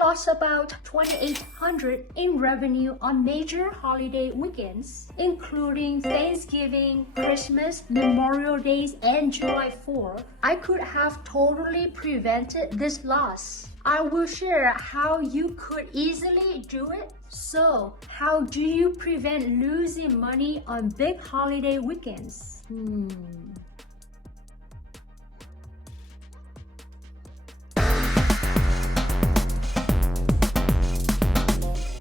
lost about $2,800 in revenue on major holiday weekends, including Thanksgiving, Christmas, Memorial Days, and July 4th. I could have totally prevented this loss. I will share how you could easily do it. So, how do you prevent losing money on big holiday weekends?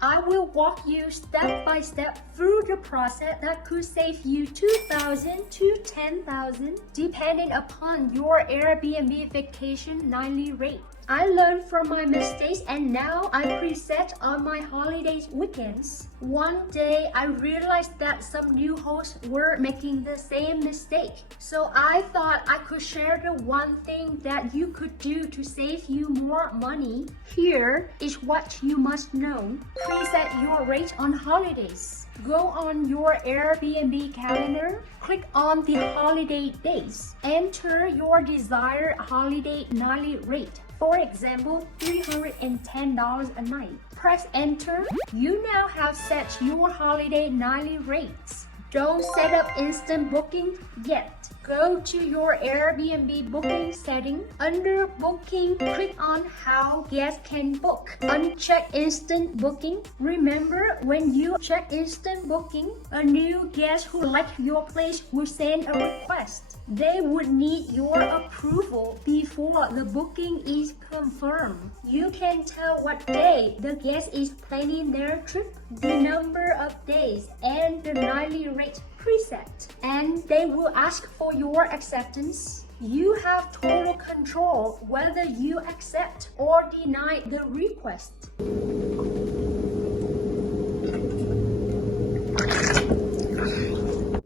I will walk you step by step through the process that could save you $2,000 to $10,000 depending upon your Airbnb vacation nightly rate. I learned from my mistakes and now I preset on my holidays weekends. One day I realized that some new hosts were making the same mistake. So I thought I could share the one thing that you could do to save you more money. Here is what you must know. Preset your rate on holidays. Go on your Airbnb calendar, click on the holiday days, enter your desired holiday nightly rate. For example, $310 a night. Press enter. You now have set your holiday nightly rates. Don't set up instant booking yet. Go to your Airbnb booking setting. Under booking, click on how guests can book. Uncheck instant booking. Remember, when you check instant booking, a new guest who likes your place will send a request. They would need your approval before the booking is confirmed. You can tell what day the guest is planning their trip, the number of days, and the nightly rate preset, and they will ask for your acceptance. You have total control whether you accept or deny the request.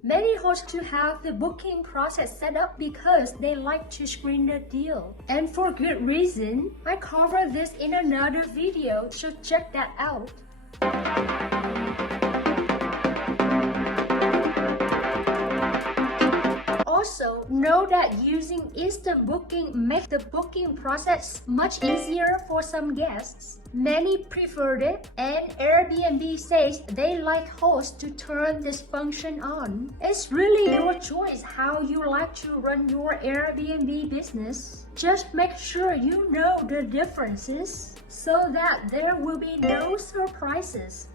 Many hosts to have the booking process set up because they like to screen the deal. And for good reason. I covered this in another video, so check that out. Also, know that using instant booking makes the booking process much easier for some guests. Many preferred it, and Airbnb says they like hosts to turn this function on. It's really your choice how you like to run your Airbnb business. Just make sure you know the differences so that there will be no surprises.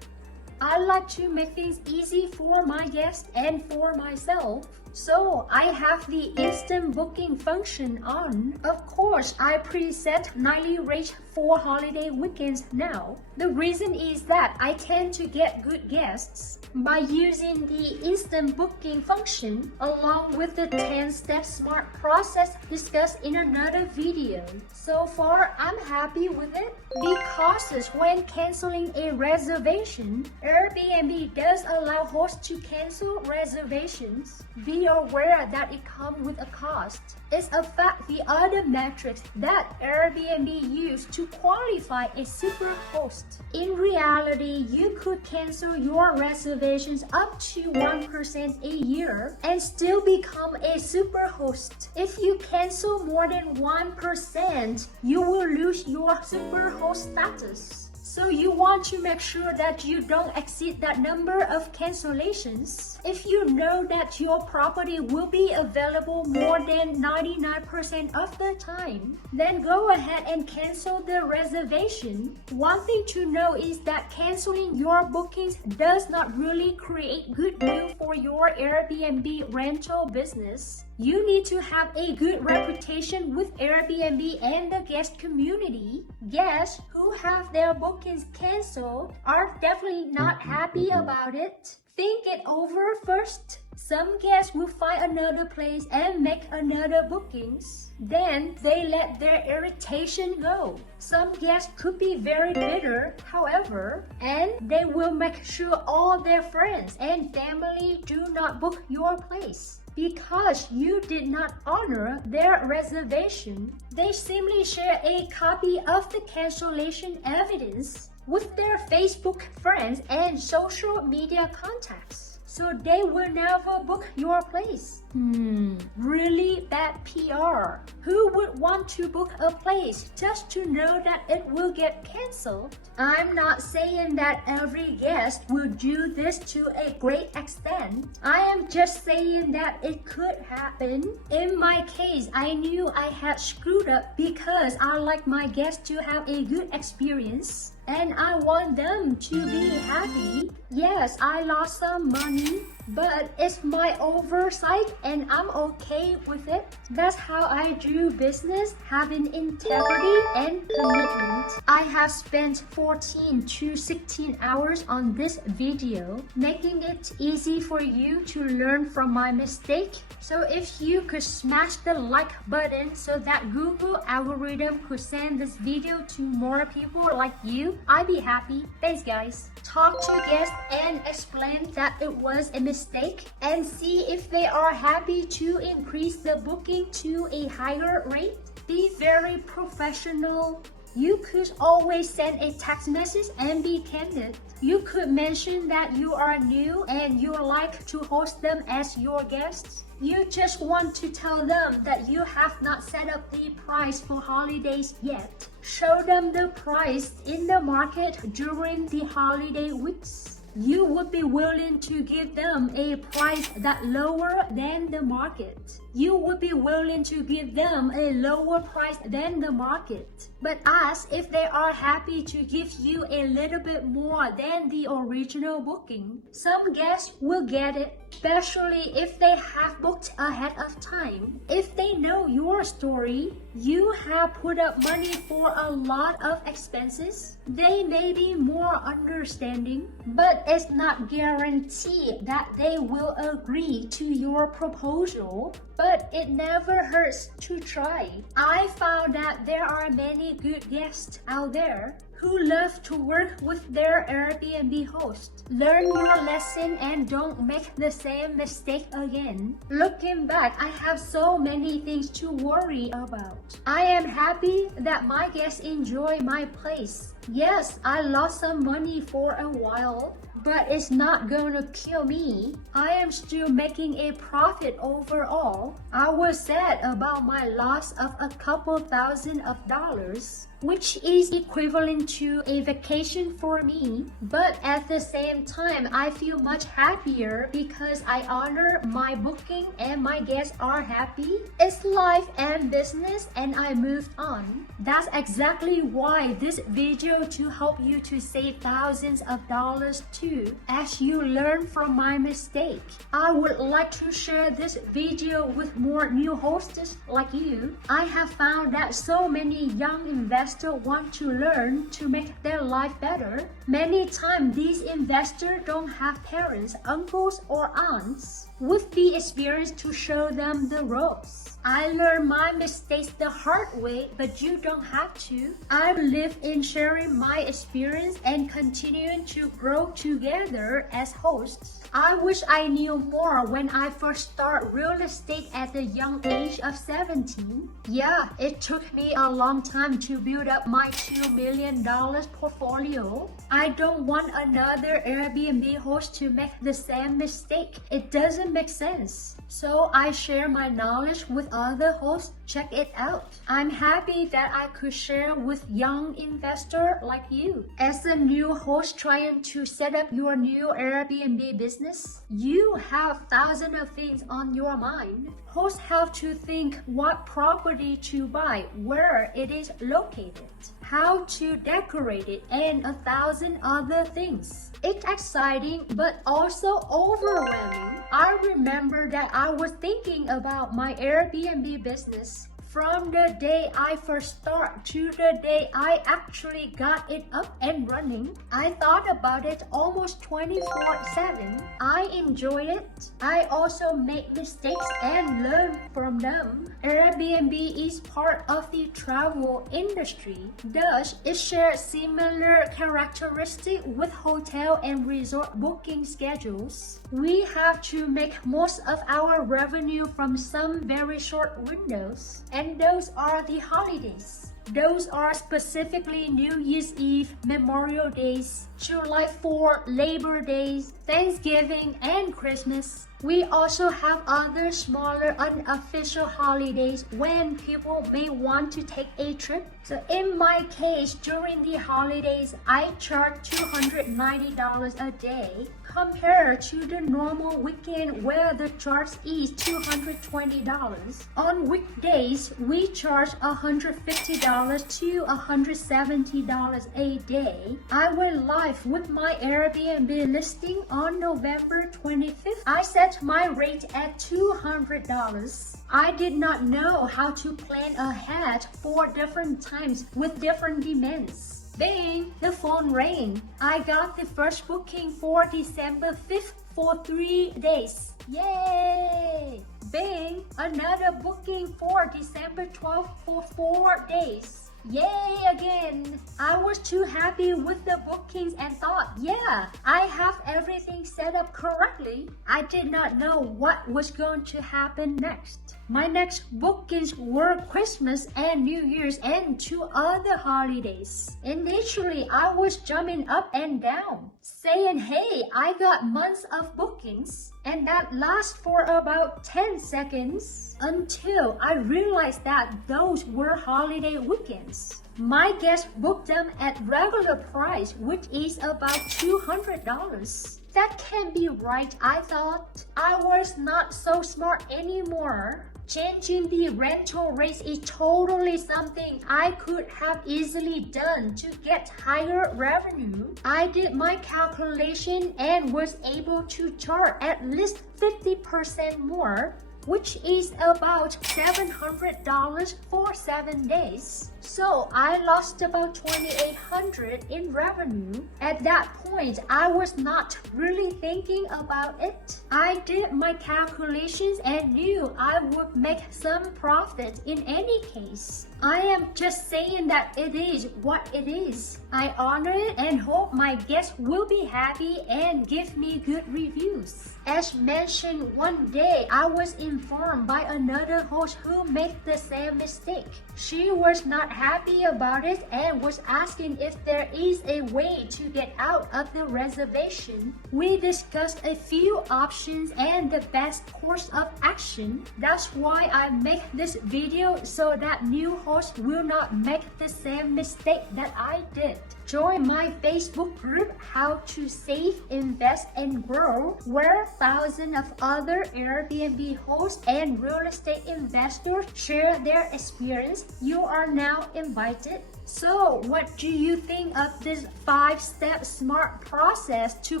I like to make things easy for my guests and for myself. So I have the instant booking function on. Of course, I preset nightly rate for holiday weekends now. The reason is that I tend to get good guests by using the instant booking function along with the 10-step SMART process discussed in another video. So far, I'm happy with it. Be cautious when canceling a reservation. Airbnb does allow hosts to cancel reservations. Be aware that it comes with a cost. It's a fact the other metrics that Airbnb used to qualify a super host. In reality, you could cancel your reservations up to 1% a year and still become a super host. If you cancel more than 1%, you will lose your super host status. So you want to make sure that you don't exceed that number of cancellations. If you know that your property will be available more than 99% of the time, then go ahead and cancel the reservation. One thing to know is that canceling your bookings does not really create goodwill for your Airbnb rental business. You need to have a good reputation with Airbnb and the guest community. Guests who have their bookings canceled are definitely not happy about it. Think it over first. Some guests will find another place and make another bookings. Then they let their irritation go. Some guests could be very bitter, however, and they will make sure all their friends and family do not book your place. Because you did not honor their reservation, they simply share a copy of the cancellation evidence with their Facebook friends and social media contacts. So they will never book your place. Really bad PR. Who would want to book a place just to know that it will get canceled? I'm not saying that every guest will do this to a great extent. I am just saying that it could happen. In my case, I knew I had screwed up because I like my guests to have a good experience. And I want them to be happy. Yes, I lost some money, but it's my oversight and I'm okay with it. That's how I do business, having integrity and commitment. I have spent 14 to 16 hours on this video, making it easy for you to learn from my mistake. So if you could smash the like button so that Google algorithm could send this video to more people like you, I'd be happy. Thanks guys. Talk to guests and explain that it was a mistake and see if they are happy to increase the booking to a higher rate. Be very professional. You could always send a text message and be candid. You could mention that you are new and you like to host them as your guests. You just want to tell them that you have not set up the price for holidays yet. Show them the price in the market during the holiday weeks. You would be willing to give them a price that lower than the market. You would be willing to give them a lower price than the market. But ask if they are happy to give you a little bit more than the original booking. Some guests will get it, especially if they have booked ahead of time. If they know your story, you have put up money for a lot of expenses, they may be more understanding, but it's not guaranteed that they will agree to your proposal. But it never hurts to try. I found that there are many good guests out there who love to work with their Airbnb host. Learn your lesson and don't make the same mistake again. Looking back, I have so many things to worry about. I am happy that my guests enjoy my place. Yes, I lost some money for a while, but it's not gonna kill me. I am still making a profit overall. I was sad about my loss of a couple thousand of dollars, which is equivalent to a vacation for me. But at the same time, I feel much happier because I honor my booking and my guests are happy. It's life and business and I moved on. That's exactly why this video to help you to save thousands of dollars too as you learn from my mistake. I would like to share this video with more new hosts like you. I have found that so many young investors want to learn to make their life better. Many times these investors don't have parents, uncles or aunts with the experience to show them the ropes. I learned my mistakes the hard way, but you don't have to. I live in sharing my experience and continuing to grow together as hosts. I wish I knew more when I first started real estate at the young age of 17. Yeah, it took me a long time to build up my $2 million portfolio. I don't want another Airbnb host to make the same mistake. It doesn't make sense. So I share my knowledge with other hosts. Check it out. I'm happy that I could share with young investors like you. As a new host trying to set up your new Airbnb business, you have thousands of things on your mind. Hosts have to think what property to buy, where it is located, how to decorate it, and 1,000 other things. It's exciting but also overwhelming. I remember that I was thinking about my Airbnb business from the day I first started to the day I actually got it up and running. I thought about it almost 24/7. I enjoyed it. I also made mistakes and learned from them. Airbnb is part of the travel industry. Thus, it shares similar characteristics with hotel and resort booking schedules. We have to make most of our revenue from some very short windows, and those are the holidays. Those are specifically New Year's Eve, Memorial Days, July 4, Labor Days, Thanksgiving, and Christmas. We also have other smaller unofficial holidays when people may want to take a trip. So in my case, during the holidays, I charge $290 a day compared to the normal weekend where the charge is $220. On weekdays, we charge $150 to $170 a day. I went live with my Airbnb listing on November 25th. I set my rate at $200. I did not know how to plan ahead for different times with different demands. Bing! The phone rang. I got the first booking for December 5th for 3 days. Yay! Bing! Another booking for December 12th for 4 days. Yay again! I was too happy with the bookings and thought, yeah, I have everything set up correctly. I did not know what was going to happen next. My next bookings were Christmas and New Year's and 2 other holidays. Initially, I was jumping up and down, saying, hey, I got months of bookings. And that lasts for about 10 seconds until I realized that those were holiday weekends. My guests booked them at regular price, which is about $200. That can't be right, I thought. I was not so smart anymore. Changing the rental rates is totally something I could have easily done to get higher revenue. I did my calculation and was able to charge at least 50% more, which is about $700 for 7 days. So I lost about $2,800 in revenue. At that point, I was not really thinking about it. I did my calculations and knew I would make some profit in any case. I am just saying that it is what it is. I honor it and hope my guests will be happy and give me good reviews. As mentioned, one day I was informed by another host who made the same mistake. She was not happy about it and was asking if there is a way to get out of the reservation. We discussed a few options and the best course of action. That's why I make this video so that new hosts will not make the same mistake that I did. Join my Facebook group, How to Save, Invest, and Grow, where thousands of other Airbnb hosts and real estate investors share their experience. You are now invited. So, what do you think of this 5-step SMART process to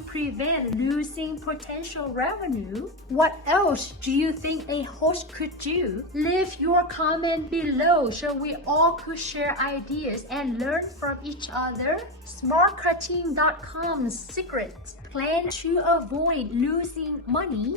prevent losing potential revenue? What else do you think a host could do? Leave your comment below so we all could share ideas and learn from each other. SmartCutting.com's secret plan to avoid losing money.